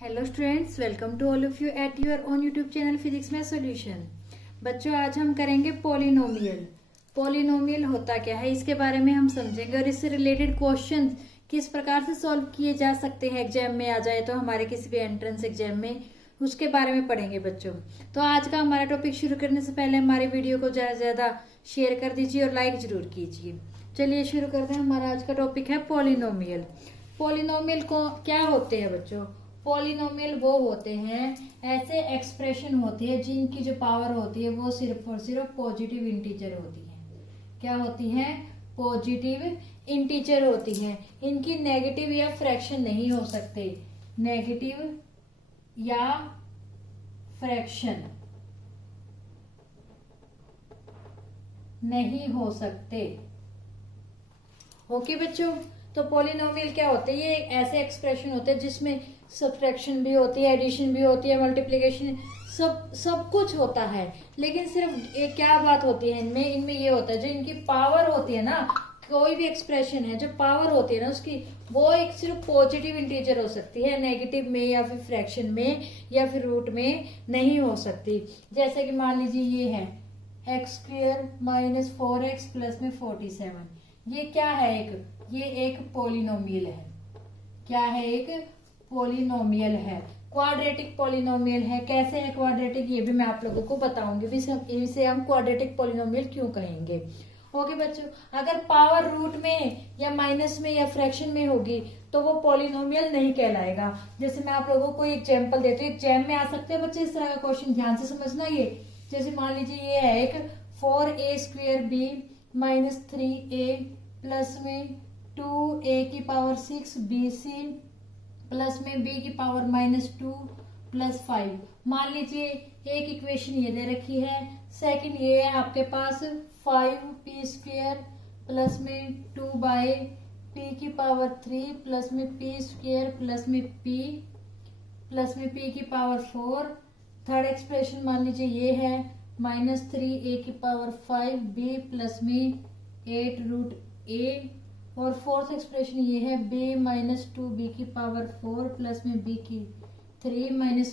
Hello students, welcome to all of you at your own YouTube channel physics में solution. बच्चों, आज हम करेंगे पॉलिनोमियल। पॉलिनोमियल होता क्या है इसके बारे में हम समझेंगे और इससे रिलेटेड क्वेश्चन किस प्रकार से सॉल्व किए जा सकते हैं एग्जाम में आ जाए तो हमारे किसी भी एंट्रेंस एग्जाम में, उसके बारे में पढ़ेंगे बच्चों। तो आज का हमारा टॉपिक शुरू करने से पहले हमारे वीडियो को ज़्यादा से ज़्यादा शेयर कर दीजिए और लाइक जरूर कीजिए। चलिए शुरू करते हैं। हमारा आज का टॉपिक है पॉलिनोमियल। पॉलिनोमियल को क्या होते हैं बच्चों? पॉलिनोमियल वो होते हैं, ऐसे एक्सप्रेशन होते हैं जिनकी जो पावर होती है वो सिर्फ और सिर्फ पॉजिटिव इंटीजर होती है। क्या होती है? पॉजिटिव इंटीजर होती है। इनकी नेगेटिव या फ्रैक्शन नहीं हो सकते। नेगेटिव या फ्रैक्शन नहीं हो सकते। ओके बच्चों, तो पॉलिनोमियल क्या होते हैं? ये ऐसे एक्सप्रेशन होते हैं जिसमें सब्ट्रैक्शन भी होती है, एडिशन भी होती है, मल्टीप्लिकेशन, सब कुछ होता है। लेकिन सिर्फ एक क्या बात होती है इनमें ये होता है, जो इनकी पावर होती है ना, कोई भी एक्सप्रेशन है जो पावर होती है ना उसकी, वो एक सिर्फ पॉजिटिव इंटीजर हो सकती है, नेगेटिव में या फिर फ्रैक्शन में या फिर रूट में नहीं हो सकती। जैसे कि मान लीजिए ये है x² - 4x + 47। ये क्या है? ये एक पॉलिनोमियल है। क्या है? एक पॉलिनोमियल है, क्वाड्रेटिक पॉलिनोमियल है। कैसे है क्वाड्रेटिक, ये भी मैं आप लोगों को बताऊंगी। इसे हम क्वाड्रेटिक पॉलिनोमियल क्यों कहेंगे। ओके बच्चों, अगर पावर रूट में या माइनस में या फ्रैक्शन में होगी तो वो पॉलिनोमियल नहीं कहलाएगा। जैसे मैं आप लोगों को एग्जाम्पल देती हूँ, एग्जाम में आ सकते हैं बच्चे इस तरह का क्वेश्चन, ध्यान से समझना। ये जैसे मान लीजिए ये है एक 4a² b - 3a प्लस में 2a⁶ bc प्लस में b⁻² + 5। मान लीजिए एक इक्वेशन ये दे रखी है, सेकंड ये है आपके पास 5p² प्लस में 2/p³ प्लस में p² प्लस में p प्लस में p⁴। थर्ड एक्सप्रेशन मान लीजिए ये है -3a⁵ b प्लस में 8√a। और फोर्थ एक्सप्रेशन ये है b - 2b⁴ प्लस में b3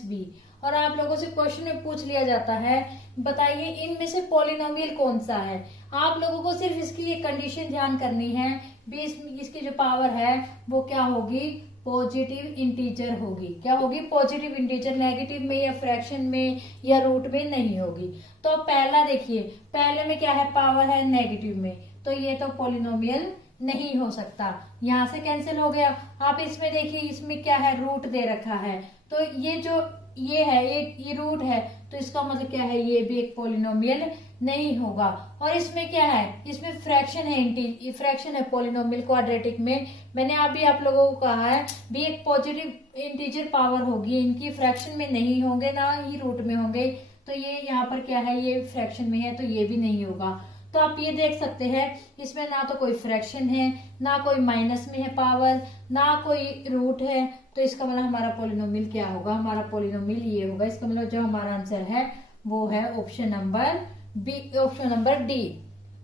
- b। और आप लोगों से क्वेश्चन में पूछ लिया जाता है, बताइए इनमें से पॉलिनोमियल कौन सा है। आप लोगों को सिर्फ इसकी एक कंडीशन ध्यान करनी है, इसकी जो पावर है वो क्या होगी? पॉजिटिव इंटीजर होगी। क्या होगी? Positive integer. नेगेटिव में या फ्रैक्शन में या रूट में नहीं होगी। तो पहला देखिए, पहले में क्या है? पावर है नेगेटिव में, तो ये तो पॉलिनोमियल नहीं हो सकता। यहां से कैंसिल हो गया। आप इसमें देखिए, इसमें क्या है? रूट दे रखा है, तो ये जो ये है ये रूट है, तो इसका मतलब क्या है? ये भी एक पॉलिनोमियल नहीं होगा। और इसमें क्या है? इसमें फ्रैक्शन है, फ्रैक्शन है पॉलिनोमियल क्वाड्रेटिक में। मैंने अभी आप लोगों को कहा है भी एक पॉजिटिव इंटीजर पावर होगी, इनकी फ्रैक्शन में नहीं होंगे, ना ही रूट में होंगे। तो ये यहाँ पर क्या है? ये फ्रैक्शन में है, तो ये भी नहीं होगा। तो आप ये देख सकते हैं, इसमें ना तो कोई फ्रैक्शन है, ना कोई माइनस में है पावर, ना कोई रूट है। तो इसका मतलब हमारा पॉलिनोमियल क्या होगा? हमारा पॉलिनोमियल ये होगा। इसका मतलब जो हमारा आंसर है वो है option number B, option number D,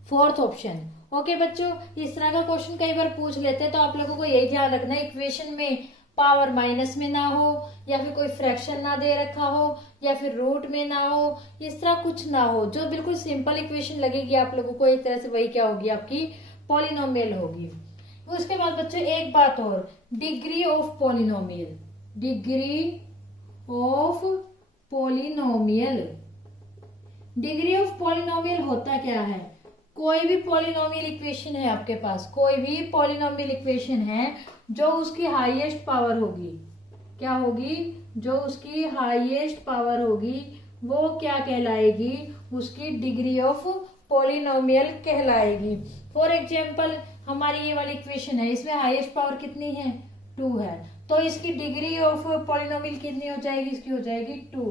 fourth option. Okay बच्चों, इस तरह का क्वेश्चन कई बार पूछ लेते हैं, तो आप लोगों को यही ध्यान रखना है इक्वेशन में पावर माइनस में ना हो, या फिर कोई फ्रैक्शन ना दे रखा हो, या फिर रूट में ना हो, इस तरह कुछ ना हो। जो बिल्कुल सिंपल इक्वेशन लगेगी आप लोगों को एक तरह से, वही क्या होगी? आपकी पॉलिनोमियल होगी। उसके बाद बच्चों एक बात और, degree of polynomial. Degree of polynomial, degree of polynomial होता क्या है? कोई भी पॉलिनोमियल इक्वेशन है आपके पास, कोई भी पॉलिनोमियल इक्वेशन है जो उसकी हाईएस्ट पावर होगी, क्या होगी? जो उसकी हाईएस्ट पावर होगी वो क्या कहलाएगी? उसकी डिग्री ऑफ पॉलिनोमियल कहलाएगी। फॉर एग्जाम्पल हमारी ये वाली इक्वेशन है, इसमें हाईएस्ट पावर कितनी है? 2 है, तो इसकी डिग्री ऑफ पॉलिनोमियल कितनी हो जाएगी? इसकी हो जाएगी 2।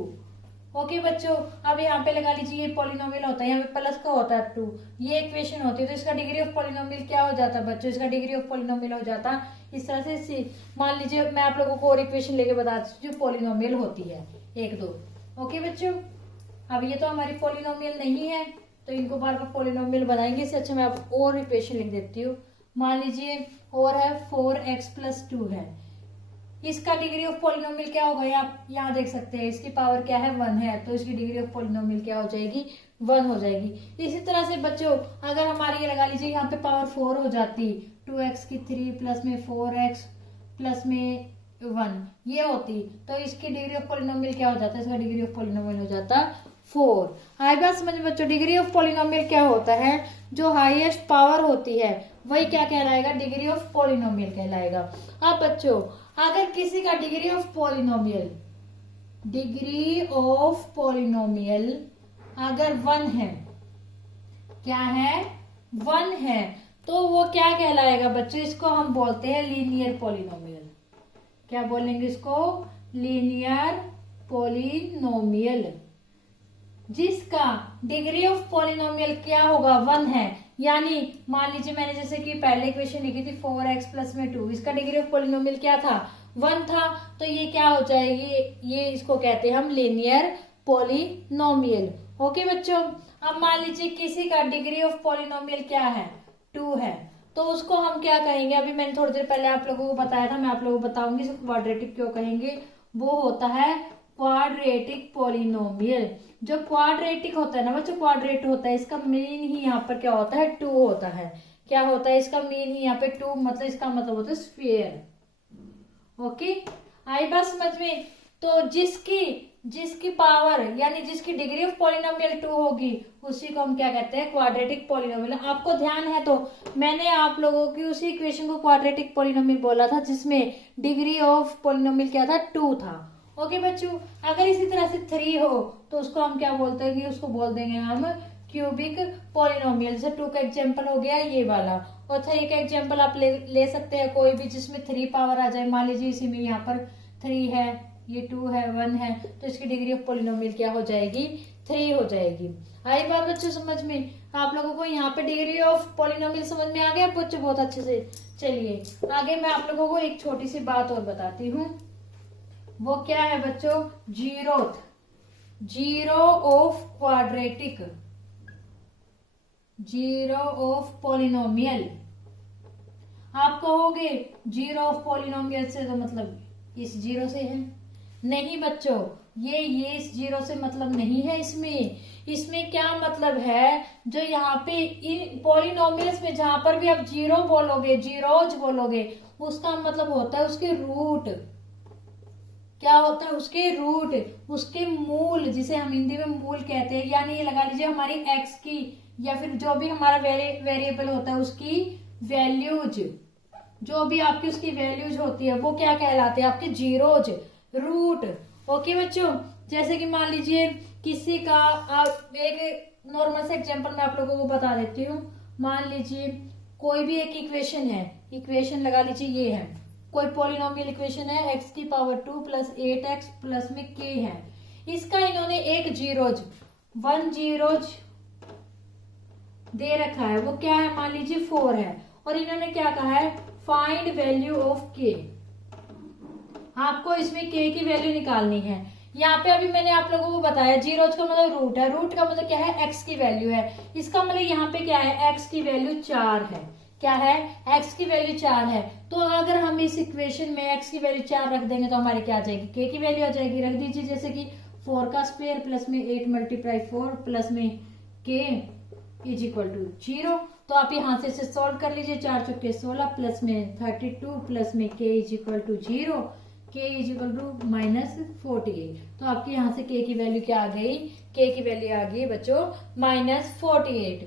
ओके बच्चों, अब यहाँ पे लगा लीजिए ये पॉलिनोमियल होता है, यहाँ पे प्लस का होता है 2, ये इक्वेशन होती है, तो इसका डिग्री ऑफ पॉलिनोमियल क्या हो जाता है बच्चों? इसका डिग्री ऑफ पॉलिनोमियल हो जाता इस तरह से। मान लीजिए मैं आप लोगों को और इक्वेशन लेके बताती हूँ जो पॉलिनोमियल होती है, 1 2। ओके बच्चों, अब ये तो हमारी पॉलिनोमियल नहीं है, तो इनको बार बार पॉलिनोमियल बनाएंगे। इससे अच्छा मैं आपको और इक्वेशन लिख देती हूँ। मान लीजिए और है 4x + 2 है, इसका डिग्री ऑफ पॉलिनोमियल क्या होगा, आप यहाँ देख सकते हैं इसकी पावर क्या है 1 है, तो इसकी डिग्री ऑफ पॉलिनोमियल क्या हो जाएगी 1 हो जाएगी। इसी तरह से बच्चों अगर हमारी ये लगा लीजिए यहाँ पे पावर 4 हो जाती, 2x की 3 प्लस में 4x प्लस में 1 ये होती, तो इसकी डिग्री ऑफ पॉलिनोमियल क्या हो जाता है, इसका डिग्री ऑफ पॉलिनोमियल हो जाता 4। आई बात समझ बच्चों, डिग्री ऑफ पॉलिनोमियल क्या होता है, जो हाईएस्ट पावर होती है वही क्या कहलाएगा, डिग्री ऑफ पॉलिनोमियल कहलाएगा। अब बच्चों अगर किसी का डिग्री ऑफ पॉलिनोमियल अगर 1 है, क्या है 1 है, तो वो क्या कहलाएगा बच्चों, इसको हम बोलते हैं लीनियर पॉलिनोमियल। क्या बोलेंगे इसको, लीनियर पॉलिनोमियल। जिसका डिग्री ऑफ पॉलिनोमियल क्या होगा 1 है, यानी मान लीजिए मैंने जैसे कि पहले इक्वेशन लिखी थी 4x प्लस में 2, इसका डिग्री ऑफ पॉलिनोमियल क्या था 1 था, तो ये क्या हो जाएगी, ये इसको कहते हैं हम लीनियर पॉलिनोमियल। ओके बच्चों, अब मान लीजिए किसी का डिग्री ऑफ पॉलिनोमियल क्या है 2 है, तो उसको हम क्या कहेंगे, अभी मैंने थोड़ी देर पहले आप लोगों को बताया था, मैं आप लोगों को बताऊंगी क्वाड्रेटिक क्यों कहेंगे, वो होता है क्वाड्रेटिक पॉलिनोमियल। जो क्वाड्रेटिक होता है ना बच्चों, क्वाड्रेट होता है, इसका मीन ही यहाँ पर क्या होता है 2 होता है। क्या होता है इसका मीन ही यहाँ पे 2, मतलब इसका मतलब होता है स्फीयर। ओके, आई बात समझ में। तो जिसकी पावर यानी जिसकी डिग्री ऑफ पॉलिनोमियल 2 होगी उसी को हम क्या कहते हैं, क्वाड्रेटिक पॉलिनोमियल। आपको ध्यान है तो मैंने आप लोगों की उसी इक्वेशन को क्वाड्रेटिक पॉलिनोमियल बोला था जिसमें डिग्री ऑफ पॉलिनोमियल क्या था 2 था। ओके बच्चों, अगर इसी तरह से 3 हो तो उसको हम क्या बोलते हैं, उसको बोल देंगे हम क्यूबिक पॉलिनोमियल। जैसे 2 का एग्जांपल हो गया ये वाला, और 3 का एग्जांपल आप ले सकते हैं कोई भी जिसमें 3 पावर आ जाए। मान लीजिए इसी में यहाँ पर 3 है, ये 2 है, 1 है, तो इसकी डिग्री ऑफ पॉलिनोमियल क्या हो जाएगी 3 हो जाएगी। आई बात बच्चों समझ में, आप लोगों को यहाँ पे डिग्री ऑफ पॉलिनोमियल समझ में आ गया बच्चों बहुत अच्छे से। चलिए आगे मैं आप लोगों को एक छोटी सी बात और बताती हूँ, वो क्या है बच्चों, zero of quadratic, zero of polynomial. आप कहोगे जीरो ऑफ पॉलिनोमियल से तो मतलब इस जीरो से है, नहीं बच्चों, ये इस जीरो से मतलब नहीं है। इसमें क्या मतलब है, जो यहाँ पे इन पॉलिनोमियल्स में जहां पर भी आप जीरो बोलोगे, जीरोज बोलोगे, उसका मतलब होता है उसके रूट। क्या होता है उसके रूट, उसके मूल, जिसे हम हिंदी में मूल कहते हैं। यानी ये लगा लीजिए हमारी एक्स की या फिर जो भी हमारा वेरिएबल होता है उसकी वैल्यूज, जो भी आपकी उसकी वैल्यूज होती है वो क्या कहलाते हैं, आपके जीरोज, रूट। ओके बच्चों, जैसे कि मान लीजिए किसी का, एक नॉर्मल से एग्जांपल मैं आप लोगों को बता देती हूँ। मान लीजिए कोई भी एक इक्वेशन है, इक्वेशन लगा लीजिए ये है, कोई पॉलिनोमियल इक्वेशन है x की पावर 2 प्लस 8x प्लस में k है। इसका इन्होंने एक जीरोज 1 जीरोज दे रखा है, वो क्या है मान लीजिए 4 है, और इन्होंने क्या कहा है फाइंड वैल्यू ऑफ k। आपको इसमें k की वैल्यू निकालनी है। यहाँ पे अभी मैंने आप लोगों को बताया जीरोज का मतलब रूट है, रूट का मतलब क्या है x की वैल्यू है। इसका मतलब यहाँ पे क्या है, x की वैल्यू 4 है। क्या है, x की वैल्यू 4 है। तो अगर हम इस इक्वेशन में x की वैल्यू 4 रख देंगे तो हमारी क्या आ जाएगी, k की वैल्यू आ जाएगी। रख दीजिए जैसे कि 4 का स्क्वायर प्लस में 8 मल्टीप्लाई 4 प्लस में k इज इक्वल टू 0। तो आप यहाँ से इसे सॉल्व कर लीजिए, 4 चौके 16 प्लस में 32 प्लस में k is equal to 0, k is equal to -48। तो आपके यहाँ से k की वैल्यू क्या आ गई, k की वैल्यू आ गई बच्चों -48।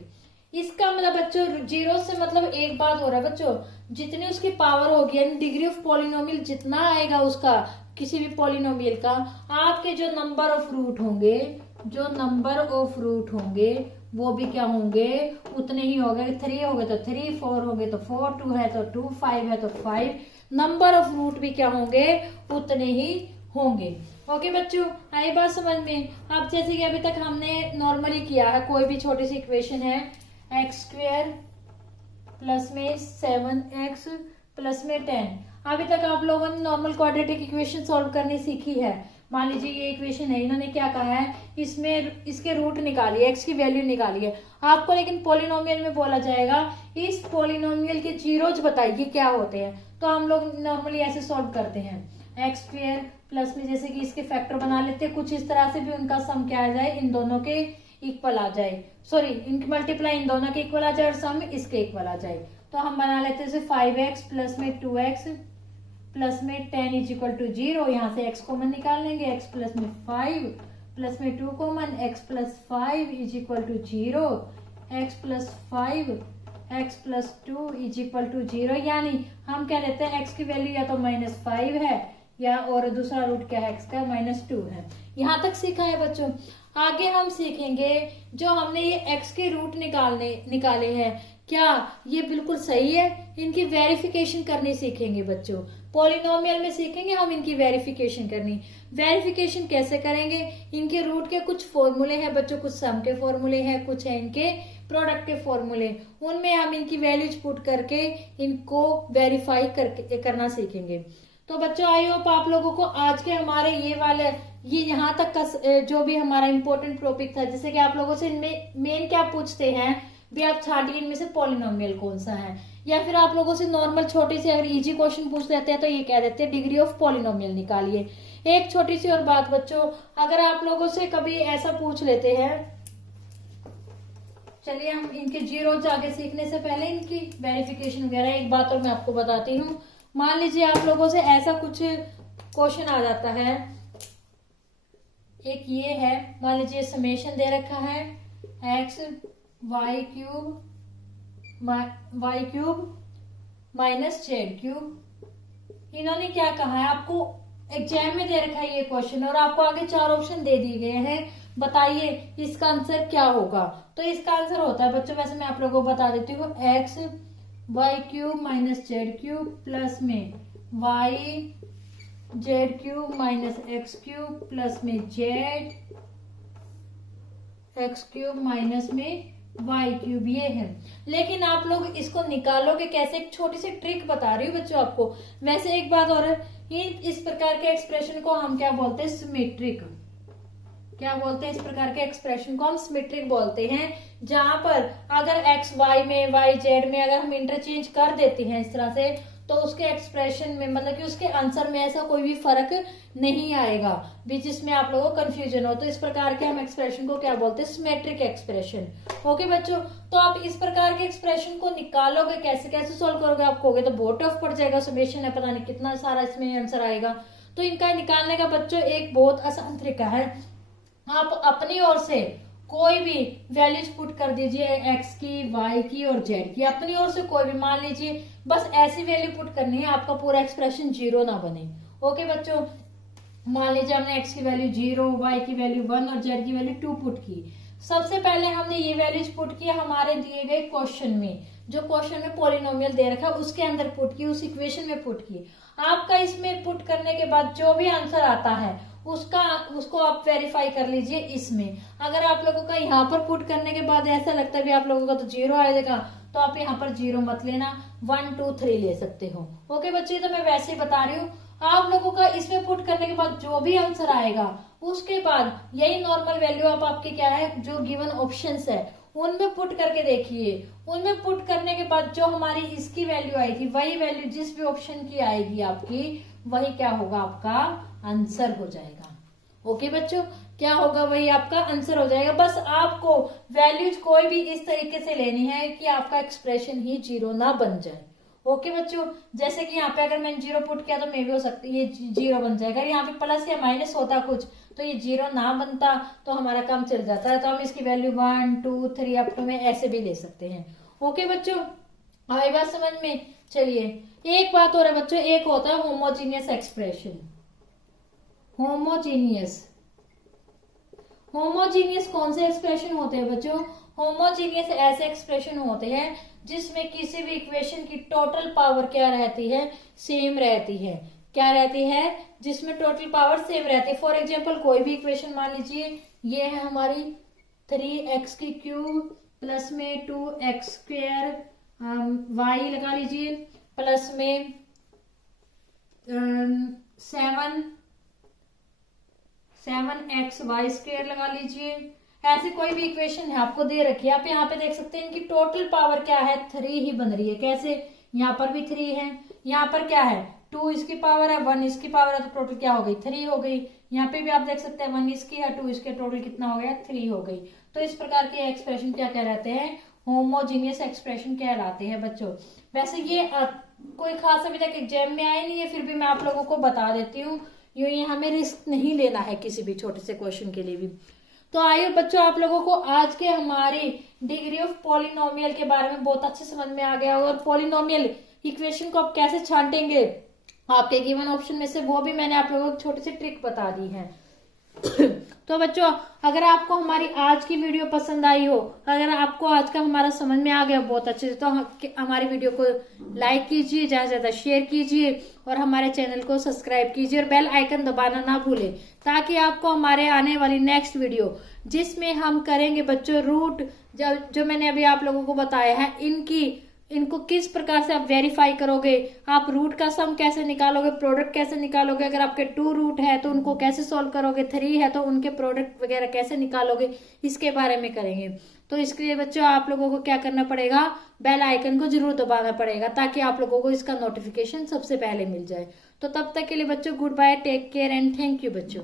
इसका मतलब बच्चों जीरो से मतलब एक बात हो रहा है बच्चों, जितनी उसकी पावर होगी यानी डिग्री ऑफ पॉलिनोमियल जितना आएगा उसका किसी भी पॉलिनोमियल का, आपके जो नंबर ऑफ रूट होंगे, जो नंबर ऑफ रूट होंगे वो भी क्या होंगे, उतने ही होंगे। 3 हो गए तो 3, 4 हो गए तो 4, 2 है तो 2, 5 है तो 5। नंबर ऑफ रूट भी क्या होंगे, उतने ही होंगे। ओके बच्चों, आई बात समझ में। अब जैसे कि अभी तक हमने नॉर्मली किया है, कोई भी छोटी सी इक्वेशन है एक्स स्क्वेयर प्लस में 7x प्लस में 10। अभी तक आप लोगों ने नॉर्मल क्वाड्रेटिक इक्वेशन सॉल्व करनी सीखी है। मान लीजिए ये इक्वेशन है, इन्होंने क्या कहा है, इसमें इसके रूट निकालिए, x की वैल्यू निकालिए आपको। लेकिन पॉलिनोमियल में बोला जाएगा इस पॉलिनोमियल के जीरोज बताइए क्या होते हैं, तो हम लोग नॉर्मली ऐसे सॉल्व करते हैं। एक्स स्क्वायर प्लस में जैसे कि इसके फैक्टर बना लेते हैं, कुछ इस तरह से भी उनका सम क्या आ जाए, इन दोनों के इक्वल आ जाए, सॉरी इनकी मल्टीप्लाई इन दोनों के इक्वल आ जाए और सम इसके इक्वल आ जाए। तो हम बना लेते हैं जैसे 5x प्लस में 2x प्लस में 10 इज इक्वल टू 0। यहाँ से x कॉमन निकाल लेंगे, x प्लस में 5 प्लस में 2 common, x plus 5 is equal to 0, x plus 5 x plus 2 is equal to 0। यानी हम क्या लेते हैं, x की वैल्यू या तो -5 है या और दूसरा रूट क्या है x का -2 है। यहाँ तक सीखा है बच्चों। आगे हम सीखेंगे जो हमने ये x के रूट निकाले हैं, क्या ये बिल्कुल सही है, इनकी वेरिफिकेशन करनी सीखेंगे बच्चों। पॉलिनोमियल में सीखेंगे हम इनकी वेरिफिकेशन करनी। वेरिफिकेशन कैसे करेंगे, इनके रूट के कुछ फॉर्मूले हैं बच्चों, कुछ सम के फॉर्मूले हैं, कुछ है इनके प्रोडक्ट के फॉर्मूले, उनमें हम इनकी वैल्यूज पुट करके इनको वेरीफाई करना सीखेंगे। तो बच्चों आई होप आप लोगों को आज के हमारे ये यहाँ तक का जो भी हमारा इंपॉर्टेंट टॉपिक था, जैसे कि आप लोगों से मेन क्या पूछते हैं भी, आप छांटिए इनमें से पॉलिनोमियल कौन सा है, या फिर आप लोगों से नॉर्मल छोटी सी अगर इजी क्वेश्चन पूछ लेते हैं तो ये कह देते हैं डिग्री ऑफ पॉलिनोमियल निकालिए। एक छोटी सी और बात बच्चों, अगर आप लोगों से कभी ऐसा पूछ लेते हैं, चलिए हम इनके जीरो आगे सीखने से पहले इनकी वेरिफिकेशन वगैरह एक बात और मैं आपको बताती हूँ। मान लीजिए आप लोगों से ऐसा कुछ क्वेश्चन आ जाता है, एक ये है, मान लीजिए समेशन दे रखा है x y cube minus Z cube. इन्होंने क्या कहा है, आपको एग्जाम में दे रखा है ये क्वेश्चन और आपको आगे 4 ऑप्शन दे दिए गए हैं, बताइए इसका आंसर क्या होगा। तो इसका आंसर होता है बच्चों, वैसे मैं आप लोगों को बता देती हूँ, x y cube minus Z cube plus में y Z cube minus x cube plus में जेड एक्स क्यूब माइनस में वाई क्यूब, ये है। लेकिन आप लोग इसको निकालोगे कैसे, एक छोटी सी ट्रिक बता रही हूँ बच्चों आपको। वैसे एक बात और है, इस प्रकार के एक्सप्रेशन को हम क्या बोलते हैं, सिमेट्रिक। क्या बोलते हैं, इस प्रकार के एक्सप्रेशन को हम सिमेट्रिक बोलते हैं, जहां पर अगर एक्स वाई में वाई जेड में अगर हम इंटरचेंज कर देते हैं इस तरह से, तो उसके एक्सप्रेशन में मतलब कि उसके आंसर में ऐसा कोई भी फर्क नहीं आएगा भी जिसमें आप लोगों को कंफ्यूजन हो। तो इस प्रकार के हम एक्सप्रेशन को क्या बोलते हैं, सिमेट्रिक एक्सप्रेशन। ओके बच्चों, तो आप इस प्रकार के एक्सप्रेशन को निकालोगे कैसे, कैसे सोल्व करोगे, आप कहोगे तो बहुत टफ पड़ जाएगा, समेशन है, पता नहीं कितना सारा इसमें आंसर आएगा। तो इनका निकालने का बच्चों एक बहुत आसान तरीका है, आप अपनी ओर से कोई भी वैल्यूज पुट कर दीजिए, एक्स की, वाई की और जेड की, अपनी ओर से कोई भी मान लीजिए, बस ऐसी वैल्यू पुट करनी है, आपका पूरा एक्सप्रेशन 0 ना बने। ओके बच्चों, मान लीजिए हमने एक्स की वैल्यू 0, वाई की वैल्यू 1 और जेड की वैल्यू 2 पुट की। सबसे पहले हमने ये वैल्यूज पुट किया हमारे दिए गए क्वेश्चन में, जो क्वेश्चन में पॉलिनोमियल दे रखा है उसके अंदर पुट की, उस इक्वेशन में पुट की। आपका इसमें पुट करने के बाद जो भी आंसर आता है उसको आप वेरीफाई कर लीजिए इसमें। अगर आप लोगों का यहाँ पर पुट करने के बाद ऐसा लगता है भी आप लोगों का तो 0 आएगा, तो आप यहाँ पर 0 मत लेना, 1 2 3 ले सकते हो। ओके बच्चे, तो मैं वैसे ही बता रही हूँ, आप लोगों का इसमें पुट करने के बाद जो भी आंसर आएगा उसके बाद यही नॉर्मल वैल्यू आप आपके क्या है, जो गिवन ऑप्शंस है उनमें पुट करके देखिए। उनमें पुट करने के बाद जो हमारी इसकी वैल्यू आएगी, वही वैल्यू जिस भी ऑप्शन की आएगी आपकी, वही क्या होगा, आपका आंसर हो जाएगा। ओके बच्चों, क्या होगा, वही आपका आंसर हो जाएगा। बस आपको वैल्यूज कोई भी इस तरीके से लेनी है कि आपका एक्सप्रेशन ही 0 ना बन जाए। ओके बच्चों, जैसे कि यहाँ पे अगर मैंने 0 पुट किया तो मे भी हो सकती है ये 0 बन जाएगा, यहाँ पे प्लस या माइनस होता कुछ तो ये 0 ना बनता, तो हमारा काम चल जाता है। तो हम इसकी वैल्यू 1 2 3 अप टू में ऐसे भी ले सकते हैं। ओके बच्चों, आई बात समझ में। चलिए एक बात और है बच्चों, एक होता है होमोजीनियस एक्सप्रेशन। होमोजीनियस कौन से एक्सप्रेशन होते हैं बच्चों, होमोजीनियस ऐसे एक्सप्रेशन होते हैं जिसमें किसी भी इक्वेशन की टोटल पावर क्या रहती है, सेम रहती है। क्या रहती है, जिसमें टोटल पावर सेम रहती है। फॉर एग्जांपल कोई भी इक्वेशन मान लीजिए, ये है हमारी 3x की क्यूब प्लस में 2x स्क्वायर y लगा लीजिए प्लस में 7x स्क्वायर लगा लीजिए। ऐसी कोई भी इक्वेशन है आपको दे रखी है, आप यहाँ पे देख सकते हैं इनकी टोटल पावर क्या है, 3 ही बन रही है। कैसे, यहाँ पर भी 3 है, यहाँ पर क्या है 2 इसकी पावर है, 1 इसकी पावर है, तो टोटल क्या हो गई 3 हो गई। यहाँ पे भी आप देख सकते हैं 1 इसकी है, 2 इसके, टोटल कितना हो गया 3 हो गई। तो इस प्रकार के एक्सप्रेशन क्या कहलाते हैं, होमोजीनियस एक्सप्रेशन कहलाते हैं बच्चों। वैसे ये कोई खास अभी तक एग्जाम में आए नहीं है, फिर भी मैं आप लोगों को बता देती हूँ, यूं ही हमें रिस्क नहीं लेना है किसी भी छोटे से क्वेश्चन के लिए भी। तो आइए बच्चों, आप लोगों को आज के हमारी डिग्री ऑफ पॉलिनोमियल के बारे में बहुत अच्छे समझ में आ गया, और पॉलिनोमियल इक्वेशन को आप कैसे छांटेंगे आपके गिवन ऑप्शन में से, वो भी मैंने आप लोगों को छोटी सी ट्रिक बता दी है। तो बच्चों, अगर आपको हमारी आज की वीडियो पसंद आई हो, अगर आपको आज का हमारा समझ में आ गया बहुत अच्छे से, तो हमारी वीडियो को लाइक कीजिए, ज्यादा से ज्यादा शेयर कीजिए, और हमारे चैनल को सब्सक्राइब कीजिए, और बेल आइकन दबाना ना भूलें, ताकि आपको हमारे आने वाली नेक्स्ट वीडियो, जिसमें हम करेंगे बच्चों रूट, जो मैंने अभी आप लोगों को बताया है, इनको किस प्रकार से आप वेरीफाई करोगे, आप रूट का सम कैसे निकालोगे, प्रोडक्ट कैसे निकालोगे, अगर आपके 2 रूट है तो उनको कैसे सॉल्व करोगे, 3 है तो उनके प्रोडक्ट वगैरह कैसे निकालोगे, इसके बारे में करेंगे। तो इसके लिए बच्चों आप लोगों को क्या करना पड़ेगा, बेल आइकन को जरूर दबाना पड़ेगा, ताकि आप लोगों को इसका नोटिफिकेशन सबसे पहले मिल जाए। तो तब तक के लिए बच्चों goodbye, take care and thank you बच्चों।